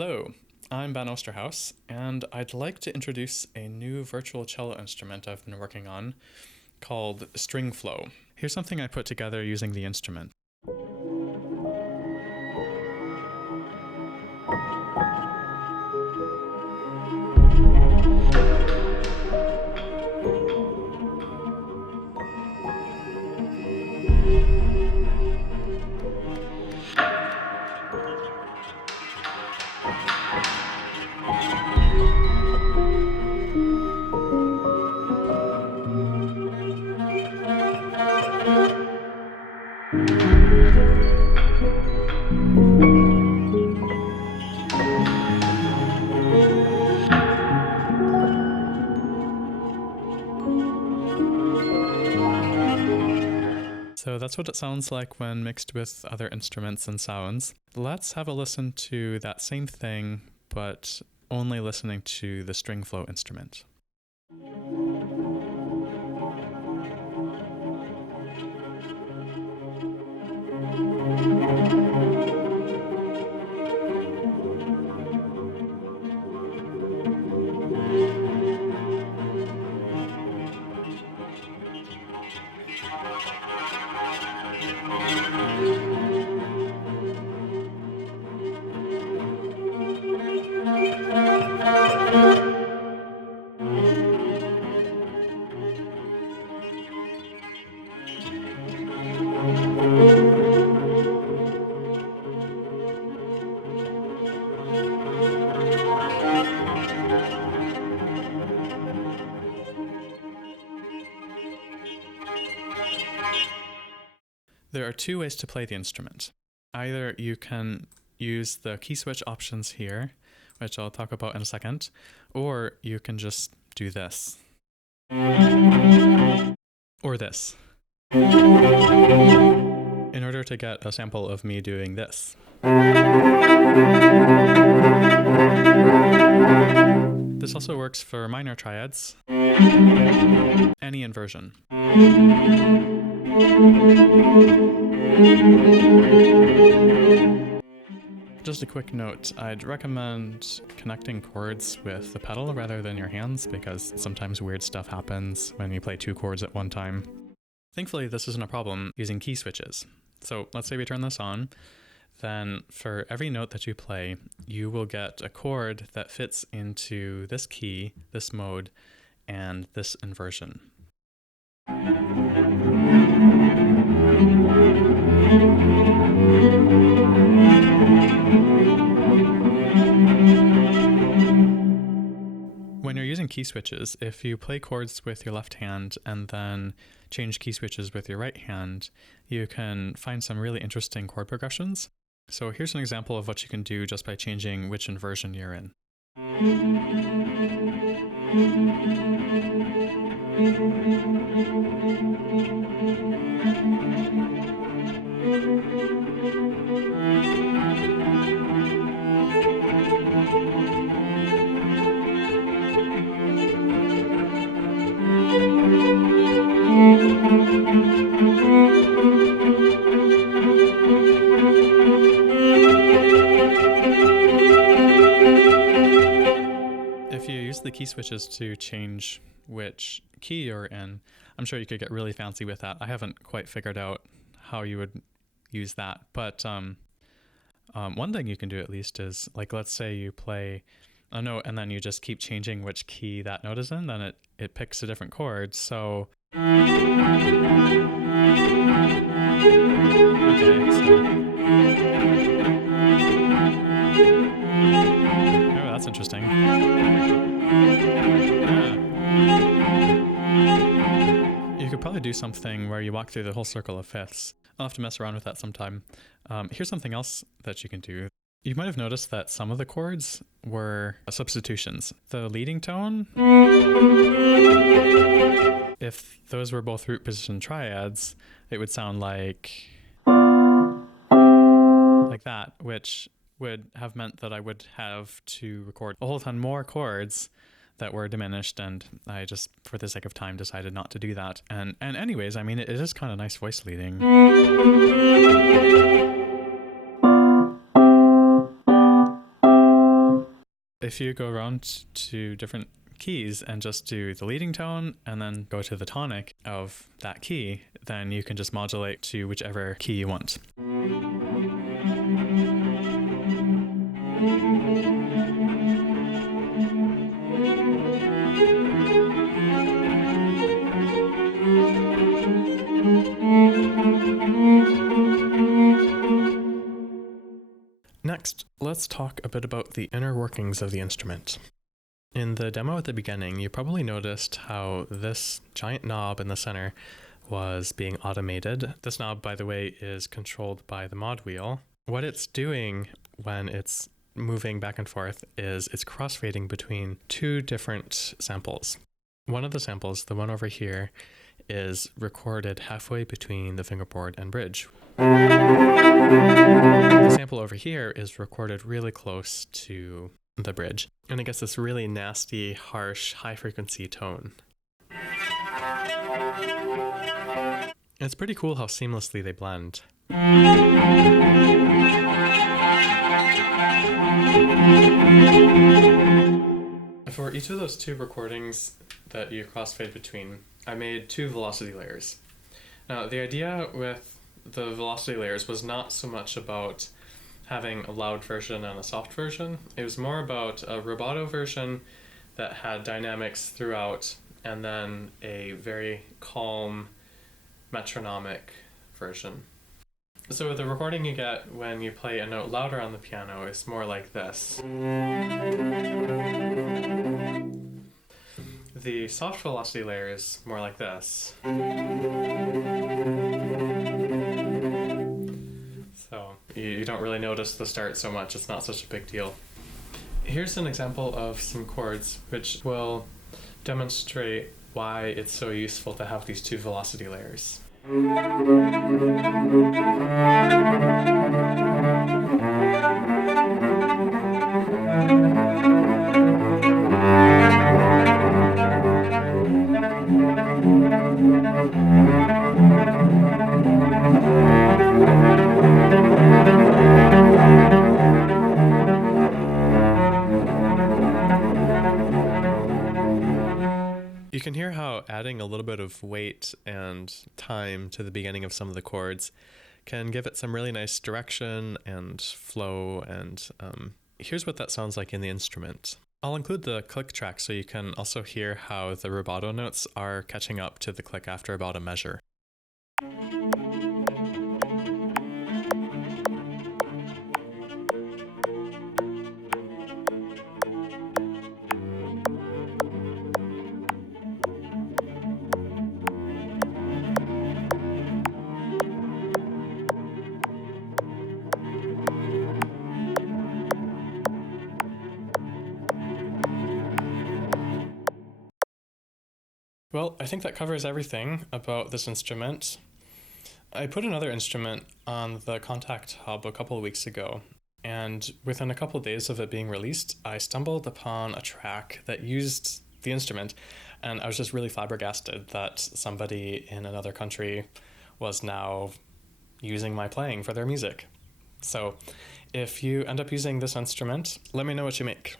Hello, I'm Ben Osterhaus, and I'd like to introduce a new virtual cello instrument I've been working on called String Flow. Here's something I put together using the instrument. So that's what it sounds like when mixed with other instruments and sounds. Let's have a listen to that same thing, but only listening to the string flow instrument. There are two ways to play the instrument. Either you can use the key switch options here, which I'll talk about in a second, or you can just do this. Or this. In order to get a sample of me doing this. This also works for minor triads, any inversion. Just a quick note, I'd recommend connecting chords with the pedal rather than your hands because sometimes weird stuff happens when you play two chords at one time. Thankfully, this isn't a problem using key switches. So let's say we turn this on, then for every note that you play, you will get a chord that fits into this key, this mode, and this inversion. When you're using key switches, if you play chords with your left hand and then change key switches with your right hand, you can find some really interesting chord progressions. So here's an example of what you can do just by changing which inversion you're in. If you use the key switches to change which key you're in, I'm sure you could get really fancy with that. I haven't quite figured out how you would use that, but one thing you can do at least is, like, let's say you play a note and then you just keep changing which key that note is in, then it picks a different chord. So that's interesting. Yeah. You could probably do something where you walk through the whole circle of fifths. I'll have to mess around with that sometime. Here's something else that you can do. You might have noticed that some of the chords were substitutions. The leading tone, if those were both root position triads, it would sound like that, which would have meant that I would have to record a whole ton more chords that were diminished, and I just, for the sake of time, decided not to do that. And anyways, I mean, it is kind of nice voice leading. If you go around to different keys and just do the leading tone and then go to the tonic of that key, then you can just modulate to whichever key you want. Next, let's talk a bit about the inner workings of the instrument. In the demo at the beginning, you probably noticed how this giant knob in the center was being automated. This knob, by the way, is controlled by the mod wheel. What it's doing when it's moving back and forth is it's crossfading between two different samples. One of the samples, the one over here, is recorded halfway between the fingerboard and bridge. The sample over here is recorded really close to the bridge, and it gets this really nasty, harsh, high-frequency tone. It's pretty cool how seamlessly they blend. For each of those two recordings that you crossfade between, I made two velocity layers. Now, the idea with the velocity layers was not so much about having a loud version and a soft version. It was more about a rubato version that had dynamics throughout, and then a very calm metronomic version. So the recording you get when you play a note louder on the piano is more like this. The soft velocity layer is more like this. So you don't really notice the start so much, it's not such a big deal. Here's an example of some chords which will demonstrate why it's so useful to have these two velocity layers. You can hear how adding a little bit of weight and time to the beginning of some of the chords can give it some really nice direction and flow, and here's what that sounds like in the instrument. I'll include the click track so you can also hear how the rubato notes are catching up to the click after about a measure. Well, I think that covers everything about this instrument. I put another instrument on the Contact Hub a couple of weeks ago, and within a couple of days of it being released, I stumbled upon a track that used the instrument, and I was just really flabbergasted that somebody in another country was now using my playing for their music. So if you end up using this instrument, let me know what you make.